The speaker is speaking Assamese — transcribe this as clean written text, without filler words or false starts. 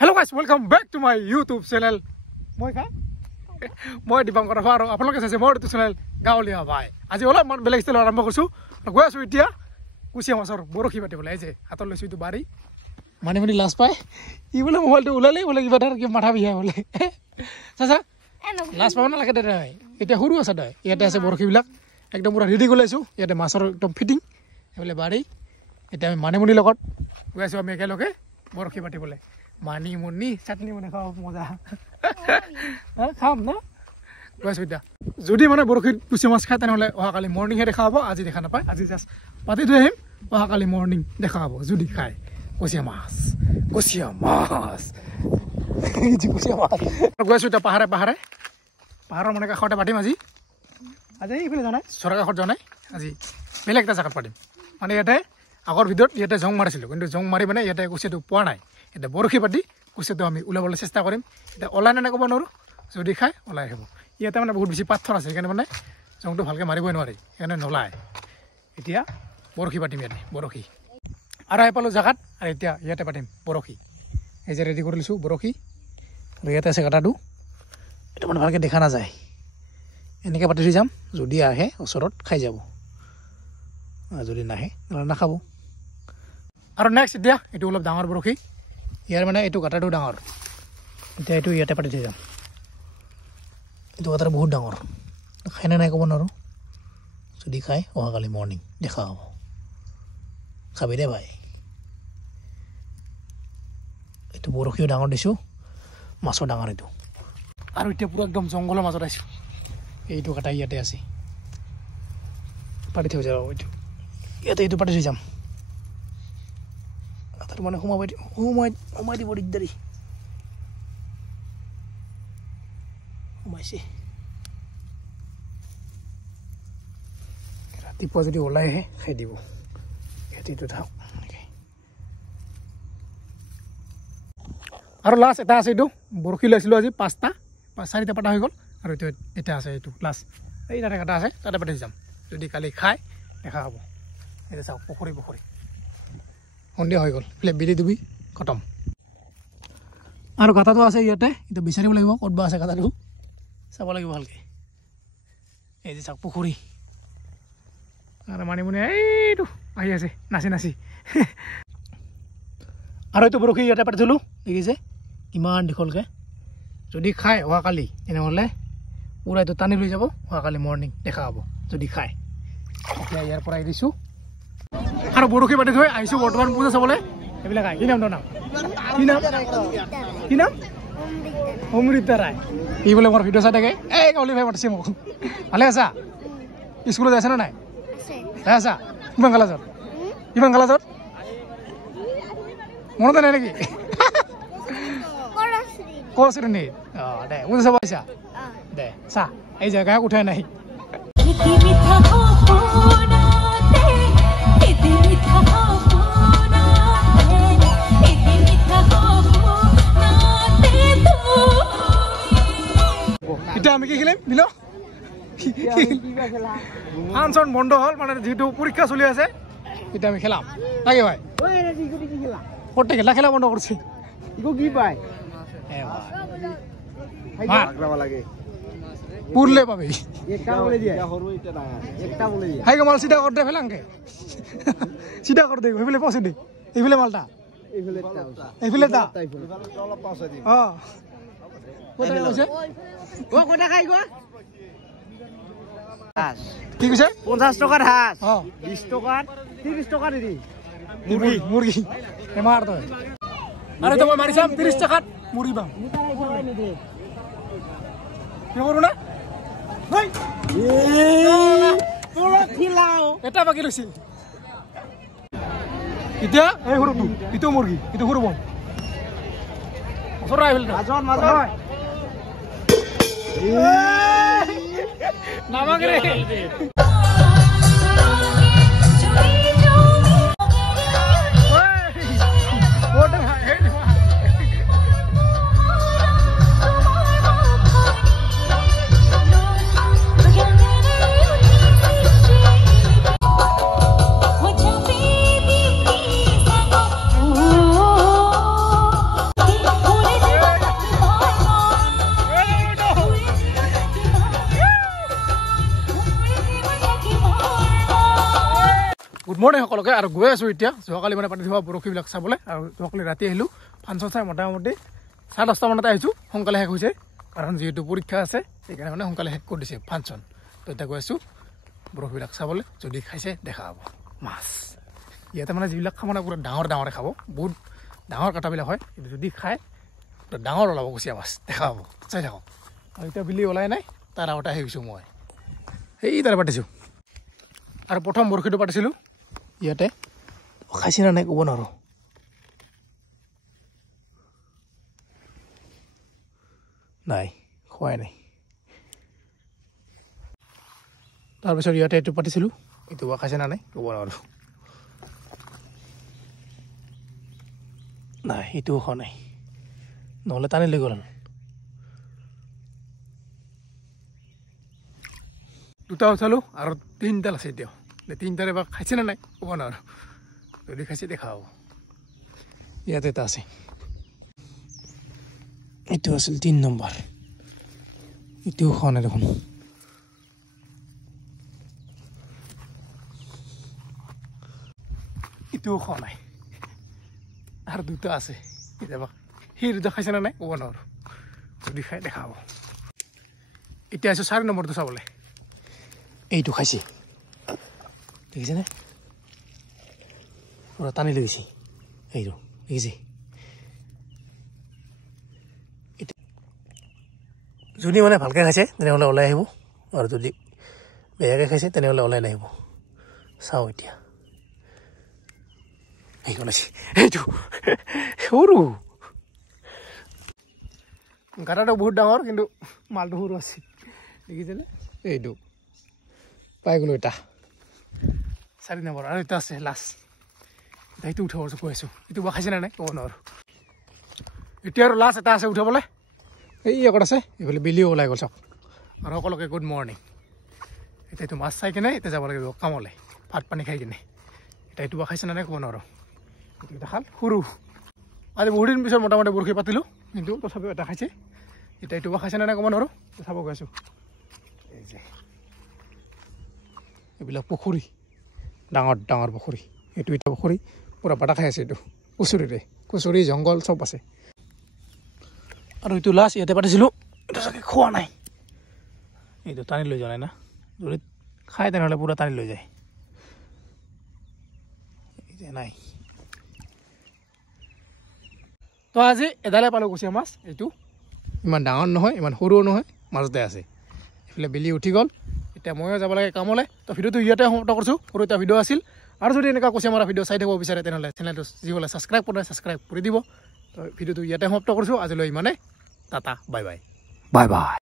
Hello guys, welcome back to my YouTube channel. Moi Dipankar Faro, আপোনালোকে চাইছে মোৰ YouTube channel গাঁৱলীয়া ভাই। আজি অলপমান বেলেগ ষ্টাইল আৰম্ভ কৰিছো। গৈ আছো এতিয়া কুচিয়া মাছৰ বৰশী পাতিবলৈ আহিছে। হাতত লৈছো ইটো বাৰী। মানি লাজ পায়। ই বোলে মোবাইলটো ওলালে বোলে কিবা তাৰ কি মাথা বিয়া বোলে। চাচা লাজ পাব নালাগে দে তই। এতিয়া সৰু আছে তই। ইয়াতে আছে বৰশীবিলাক। একদম পুৰা ৰেডি কৰি লৈছো। ইয়াতে মাছৰ একদম ফিটিং। এইবোলে বাৰী। এতিয়া আমি মানিমুনি লগত গৈ আছো আমি একেলগে বৰশী পাতিবলৈ। মানিমুনি চাটনি মানে খাওঁ মজা। খাম না গৈছো এতিয়া যদি মানে বৰশীত কুচিয়া মাছ খায় তেনেহ'লে অহাকালি মৰ্ণিংহে দেখা হ'ব। আজি দেখা নাপায়। আজি জাষ্ট পাতি থৈ আহিম। অহাকালি মৰ্ণিং দেখা হ'ব যদি খায় কুচিয়া মাছ। কুচিয়া মাছ গৈছো এতিয়া পাহাৰে পাহাৰৰ মানে কাষতে পাতিম আজি এইফালে যোৱা নাই চৰা কাষত যোৱা নাই। আজি বেলেগ এটা জেগাত পাতিম। মানে ইয়াতে আগৰ ভিডিঅ'ত ইয়াতে জং মাৰিছিলোঁ কিন্তু জং মাৰি মানে ইয়াতে কুচিয়াটো পোৱা নাই। এতিয়া বৰশী পাতি কুচিয়াটো আমি ওলাবলৈ চেষ্টা কৰিম। এতিয়া ওলাই নে ক'ব নোৱাৰোঁ। যদি খাই ওলাই আহিব। ইয়াতে মানে বহুত বেছি পাথৰ আছে সেইকাৰণে মানে জংটো ভালকৈ মাৰিবই নোৱাৰি সেইকাৰণে নোলায়। এতিয়া বৰশী পাতিম ইয়াতে বৰশী আৰু আহি পালোঁ জেগাত আৰু এতিয়া ইয়াতে পাতিম বৰশী। এই যে ৰেডি কৰি লৈছোঁ বৰশী আৰু ইয়াতে আছে কাটাটো। এইটো মানে ভালকৈ দেখা নাযায়। এনেকৈ পাতি থৈ যাম। যদি আহে ওচৰত খাই যাব যদি নাহে নাখাব। আৰু নেক্সট এতিয়া এইটো অলপ ডাঙৰ বৰশী। ইয়াৰ মানে এইটো কাটাটো ডাঙৰ। এতিয়া এইটো ইয়াতে পাতি থৈ যাম। এইটো কাটাটো বহুত ডাঙৰ। খায়নে নাই ক'ব নোৱাৰোঁ। যদি খায় অহাকালি মৰ্ণিং দেখা হ'ব। খাবি দে ভাই। এইটো বৰশীও ডাঙৰ দিছোঁ মাছো ডাঙৰ এইটো। আৰু এতিয়া পুৰা একদম জংঘলৰ মাজত আহিছোঁ। এইটো কাটা ইয়াতে আছে পাতি থৈ যাব। এইটো ইয়াতে এইটো পাতি থৈ যাম। কাটাটো মানে সোমাই দিব দিগদাৰি। সোমাইছে ৰাতিপুৱা যদি ওলাই আহে খাই দিব। ইয়াতে থাকক। আৰু লাষ্ট এটা আছে এইটো বৰশী লৈছিলোঁ আজি 4টা পাতা হৈ গ'ল। আৰু এইটো এটা আছে এইটো লাষ্ট এই তাতে কাটা আছে তাতে পাতি যাম। যদি কালি খাই দেখা হ'ব। এতিয়া চাওক পুখুৰী সন্ধিয়া হৈ গ'ল। এইফালে বিৰি ডুবি খতম। আৰু কাটাটো আছে ইয়াতে। এইটো বিচাৰিব লাগিব ক'ত বা আছে কাটাটো চাব লাগিব ভালকৈ। এই যে চাওক পুখুৰী আৰু মানিমুনি এইটো আহি আছে নাচি আৰু এইটো বৰশী ইয়াতে পাতি থ'লোঁ দেখিছে কিমান দীঘলকৈ। যদি খায় অহাকালি তেনেহ'লে পূৰা এইটো টানি লৈ যাব। অহাকালি মৰ্ণিং দেখা হ'ব যদি খায়। এতিয়া ইয়াৰ পৰা এৰিছোঁ আৰু বৰশী পাতি থৈ আহিছোঁ বৰ্তমান পূজা চাবলৈ। এইবিলাক কি নাম তোৰ নাম কি নাম অমৃতা ৰায়। ই বোলে মোৰ ভিডিঅ' চাই থাকে। এই কাউলি ভাই মাতিছে মোক। ভালে আছা? স্কুলত যাইছা নে নাই? যাই আছা? কিমান ক্লাছত মনতে নাই নেকি? ক শ্ৰেণীত? অঁ দে পূজা চাব আহিছা দে চা এই জেগাই উঠাই নাই। এতিয়া আমি কি খেলিম বিল ফাংচন বন্ধ হ'ল মানে যিহেতু পৰীক্ষা চলি আছে। এতিয়া আমি খেলাম তাকে ভাই প্ৰত্যেক খেলা বন্ধ কৰিছে। কি পায় পুরলে পাবি হাই মাল সিধা করে দে ফেলাঙ্কে সিধা করে দে এইফালে পৌঁছে দে এইফালে মালটা এইফালে তা কি কৈছে 50 টকাৰ হাঁস 20 টকাৰ 30 টকা দি মুৰগি এমাৰ তই আৰু তো মই মাৰি চাম 30 টকাত মুৰগি পাম। কি কৰো না এটা বাকী লৈছিল। এতিয়া এই সৰুটো ইটো মুৰ্গী ইটো সৰু বম ওচৰত আহিল নামাগৰে মৰ্ণিং সকলোকে আৰু গৈ আছোঁ এতিয়া যোৱাকালি মানে পাতি থোৱা বৰশীবিলাক চাবলৈ আৰু যোৱাকালি ৰাতি আহিলোঁ ফাংচন চাই মোটামুটি 10:30 মানতে আহিছোঁ সোনকালে শেষ হৈছে কাৰণ যিহেতু পৰীক্ষা আছে সেইকাৰণে মানে সোনকালে শেষ কৰি দিছে ফাংচন তো এতিয়া গৈ আছোঁ বৰশীবিলাক চাবলৈ যদি খাইছে দেখা হ'ব মাছ ইয়াতে মানে যিবিলাক খাব মানে পুৰা ডাঙৰ ডাঙৰে খাব বহুত ডাঙৰ কাটাবিলাক হয় কিন্তু যদি খায় তো ডাঙৰ ওলাব কুচিয়া মাছ দেখা হ'ব চাই থাকক আৰু এতিয়া বিলি ওলাই নাই তাৰ আগতে আহি গৈছোঁ মই সেই তাৰে পাতিছোঁ আৰু প্ৰথম বৰশীটো পাতিছিলোঁ ইয়াতে খাইছে না নাই ক'ব নোৱাৰোঁ নাই খোৱাই নাই তাৰপিছত ইয়াতে এইটো পাতিছিলোঁ এইটো বা খাইছে না নাই ক'ব নোৱাৰোঁ নাই এইটোও খোৱা নাই নহ'লে টানি লৈ গ'ল দুটা উঠালোঁ আৰু 3ডাল আছে এতিয়াও 3টাৰে বা খাইছে না নাই ক'ব নোৱাৰোঁ যদি খাইছে দেখা হ'ব ইয়াতে এটা আছে এইটো আছিল 3 নম্বৰ এইটোও খোৱা নাই দেখোন এইটোও খোৱা নাই আৰু দুটা আছে কেতিয়াবা সেই দুটা খাইছে না নাই ক'ব নোৱাৰোঁ যদি খাই দেখা হ'ব এতিয়া আছোঁ 4 নম্বৰটো চাবলৈ এইটো খাইছে দেখিছেনে পুৰা টানি লৈ গৈছে এইটো দেখিছে যদি মানে ভালকৈ খাইছে তেনেহ'লে ওলাই আহিব আৰু যদি বেয়াকৈ খাইছে তেনেহ'লে ওলাই নাহিব চাওঁ এতিয়া এইখন আছে এইটো সৰু গাঁতাটো বহুত ডাঙৰ কিন্তু মালটো সৰু আছে দেখিছেনে এইটো পাই গ'লোঁ এটা 4 নম্বৰ আৰু এটা আছে লাষ্ট সেইটো উঠাব কৈ আছোঁ এইটো বা খাইছে নে নাই ক'ব নোৱাৰোঁ এতিয়া আৰু লাষ্ট এটা আছে উঠাবলৈ এই আগত আছে এইফালে বিলিও ওলাই গ'ল চাওক আৰু সকলোকে গুড মৰ্ণিং এতিয়া এইটো মাছ চাই কিনে এতিয়া যাব লাগিব কামলৈ ভাত পানী খাই কিনে এতিয়া এইটো বা খাইছে নে নাই ক'ব নোৱাৰোঁ এটা খাল সৰু আজি বহুত দিন পিছত মোটামুটি বৰশী পাতিলোঁ কিন্তু তথাপিও এটা খাইছে এতিয়া এইটো বা খাইছে নে নাই ক'ব নোৱাৰোঁ চাব গৈ আছোঁ এই যে এইবিলাক পুখুৰী ডাঙৰ ডাঙৰ পুখুৰী এইটো এটা পুখুৰী পূৰা বাটা খাই আছে এইটো কুচুৰি জংঘল চব আছে আৰু এইটো লাষ্ট ইয়াতে পাতিছিলোঁ এইটো চাগে খোৱা নাই এইটো টানি লৈ যোৱা নাই না যদি খাই তেনেহ'লে পূৰা টানি লৈ যায় নাই তো আজি এডালে পালোঁ কুচিয়া মাছ এইটো ইমান ডাঙৰ নহয় ইমান সৰুও নহয় মাজতে আছে এইফালে বেলি উঠি গ'ল এতিয়া ময়ো যাব লাগে কামলৈ তো ভিডিঅ'টো ইয়াতে সমাপ্ত কৰিছোঁ সৰু এটা ভিডিঅ' আছিল আৰু যদি এনেকুৱা কুচিয়া মৰা ভিডিঅ' চাই থাকিব বিচাৰে তেনেহ'লে চেনেলটো যিসকলে ছাবস্ক্ৰাইব কৰে ছাবস্ক্ৰাইব কৰি দিব তো ভিডিঅ'টো ইয়াতে সমাপ্ত কৰিছোঁ আজিলৈ ইমানে tata bye bye bye bye